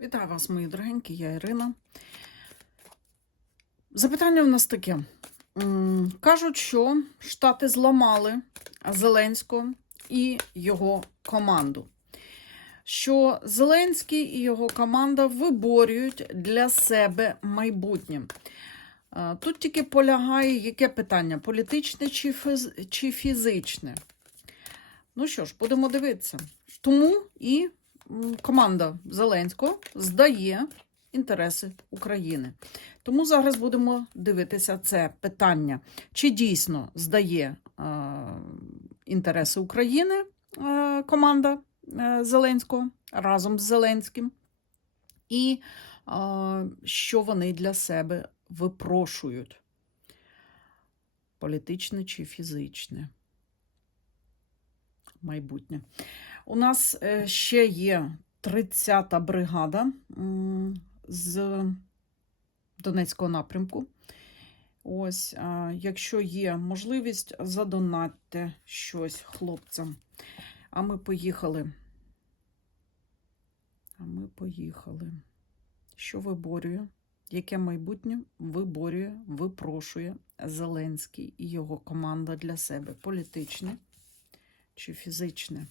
Вітаю вас, мої дорогенькі, я Ірина. Запитання в нас таке. Кажуть, що Штати зламали Зеленського і його команду. Що Зеленський і його команда виборюють для себе майбутнє. Е, Тут тільки полягає яке питання: політичне чи, фіз... чи фізичне? Ну що ж, будемо дивитися. Тому і команда Зеленського здає інтереси України. Тому зараз будемо дивитися це питання, чи дійсно здає е, інтереси України е, команда е, Зеленського разом з Зеленським, і що вони для себе випрошують: політичне чи фізичне майбутнє. У нас е, ще є 30-та бригада з Донецького напрямку. Ось, якщо є можливість, задонатьте щось хлопцям. А ми поїхали. А ми поїхали. Що виборює? Яке майбутнє виборює, випрошує Зеленський і його команда для себе? Політичне чи фізичне?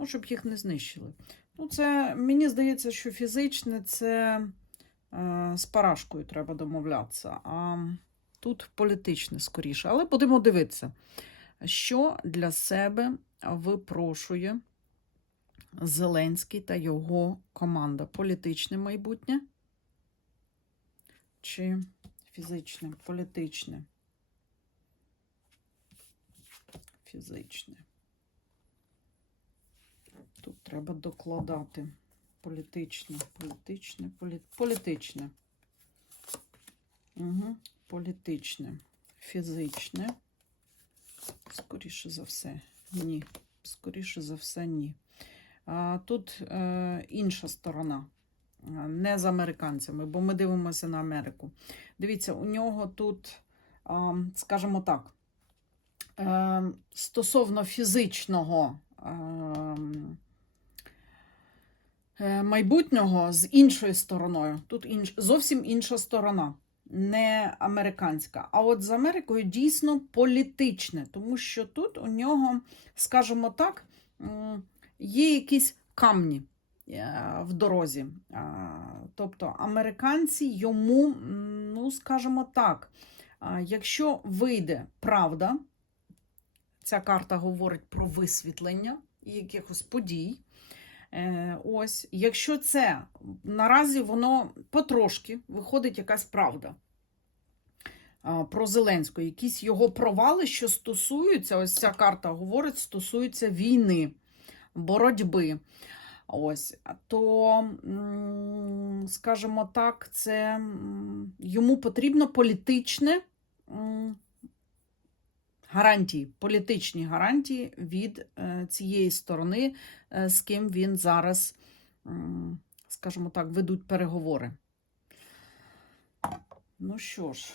Ну, щоб їх не знищили. Ну, це мені здається, що фізичне це е, з парашкою треба домовлятися, а тут політичне скоріше. Але будемо дивитися, що для себе випрошує Зеленський та його команда. Політичне майбутнє чи фізичне, політичне. Фізичне. Треба докладати політичне, політичне, полі... політичне. Угу. Політичне, фізичне. Скоріше за все, ні. Скоріше за все, ні. А, тут е, інша сторона. Не з американцями, бо ми дивимося на Америку. Дивіться, у нього тут, скажімо так, е, стосовно фізичного. Е, майбутнього з іншою стороною. Тут інш... зовсім інша сторона, не американська. А от з Америкою дійсно політичне, тому що тут у нього, скажімо так, є якісь камні е, в дорозі. Тобто американці йому, ну, скажімо так, якщо вийде правда, ця карта говорить про висвітлення якихось подій. Е, Ось, якщо це наразі воно потрошки виходить якась правда про Зеленського, якісь його провали, що стосуються, ось ця карта говорить, стосуються війни, боротьби. Ось, то, скажімо так, це йому потрібно політичне гарантії, політичні гарантії від е, цієї сторони, е, з ким він зараз, скажімо так, ведуть переговори. Ну що ж,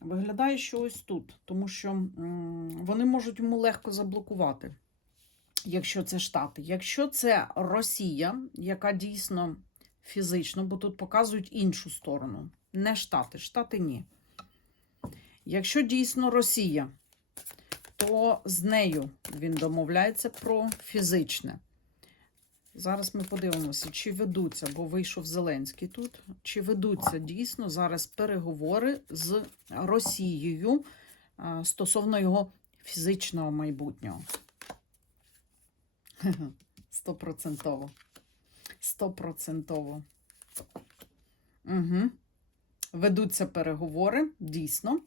виглядає, що ось тут, тому що вони можуть йому легко заблокувати, якщо це Штати. Якщо це Росія, яка дійсно фізично, бо тут показують іншу сторону, не Штати, Штати ні. Якщо дійсно Росія, то з нею він домовляється про фізичне. Зараз ми подивимося, чи ведуться, бо вийшов Зеленський тут, чи ведуться дійсно зараз переговори з Росією стосовно його фізичного майбутнього. Стопроцентово. Стопроцентово. Угу. Ведуться переговори, дійсно.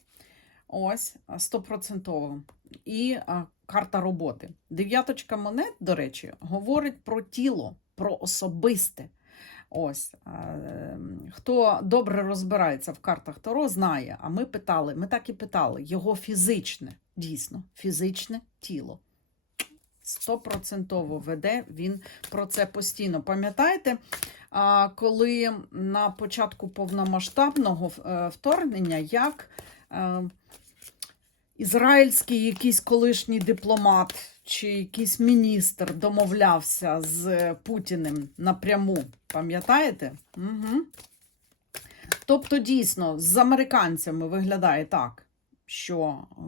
Ось, стопроцентово. І карта роботи. Дев'яточка монет, до речі, говорить про тіло, про особисте. Ось, ем, хто добре розбирається в картах Таро, знає. А ми питали, ми так і питали, його фізичне, дійсно, фізичне тіло. Стопроцентово веде він про це постійно. Пам'ятаєте, коли на початку повномасштабного е, вторгнення, як е, ізраїльський якийсь колишній дипломат чи якийсь міністр домовлявся з Путіним напряму. Пам'ятаєте? Угу. Тобто, дійсно, з американцями виглядає так, що е,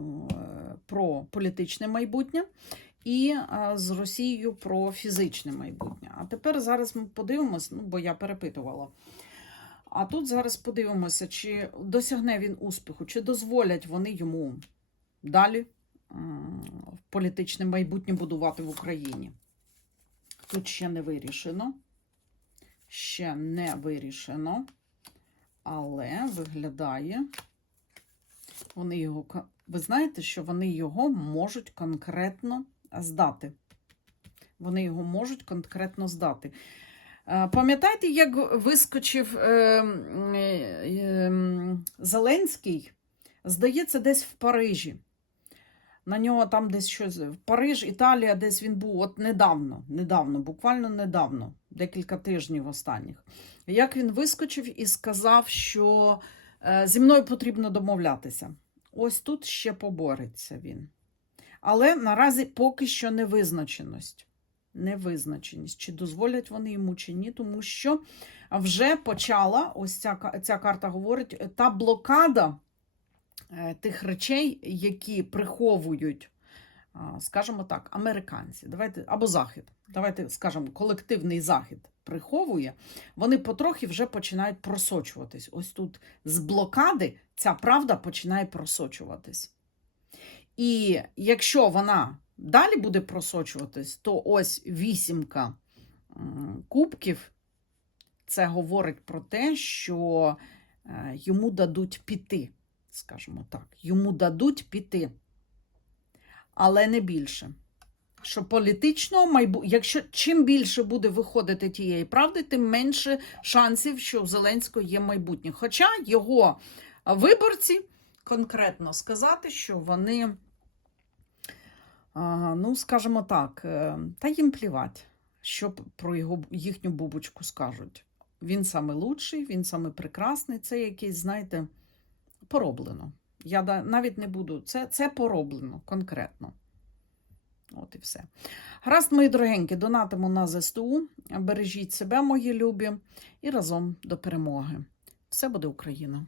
про політичне майбутнє, і е, з Росією про фізичне майбутнє. А тепер зараз ми подивимось, ну, бо я перепитувала. А тут зараз подивимося, чи досягне він успіху, чи дозволять вони йому далі політичне майбутнє будувати в Україні. Тут ще не вирішено. Ще не вирішено. Але виглядає, вони його. Ви знаєте, що вони його можуть конкретно здати. Вони його можуть конкретно здати. Е, Пам'ятаєте, як вискочив е, е, Зеленський? Здається, десь в Парижі. На нього там десь щось. В Париж, Італія, десь він був от недавно, недавно, буквально недавно, декілька тижнів останніх. Як він вискочив і сказав, що е, зі мною потрібно домовлятися. Ось тут ще побореться він. Але наразі поки що невизначеність. Невизначеність, чи дозволять вони йому чи ні, тому що вже почала, ось ця, ця карта говорить, та блокада тих речей, які приховують, скажімо так, американці. Давайте, або Захід. Давайте скажемо, колективний Захід приховує, вони потрохи вже починають просочуватись. Ось тут з блокади ця правда починає просочуватись. І якщо вона далі буде просочуватись, то ось вісімка кубків це говорить про те, що е, йому дадуть піти, скажімо так, йому дадуть піти, але не більше. Що політично майбу... якщо чим більше буде виходити тієї правди, тим менше шансів, що у Зеленського є майбутнє. Хоча його виборці конкретно сказати, що вони, ну, скажімо так, е, та їм плівать, що про його, їхню бубочку скажуть. Він саме лучший, він саме прекрасний. Це якийсь, знаєте, пороблено. Я навіть не буду. Це, це пороблено конкретно. От і все. Гаразд, мої дорогенькі, донатимо на ЗСТУ. Бережіть себе, мої любі, і разом до перемоги. Все буде Україна!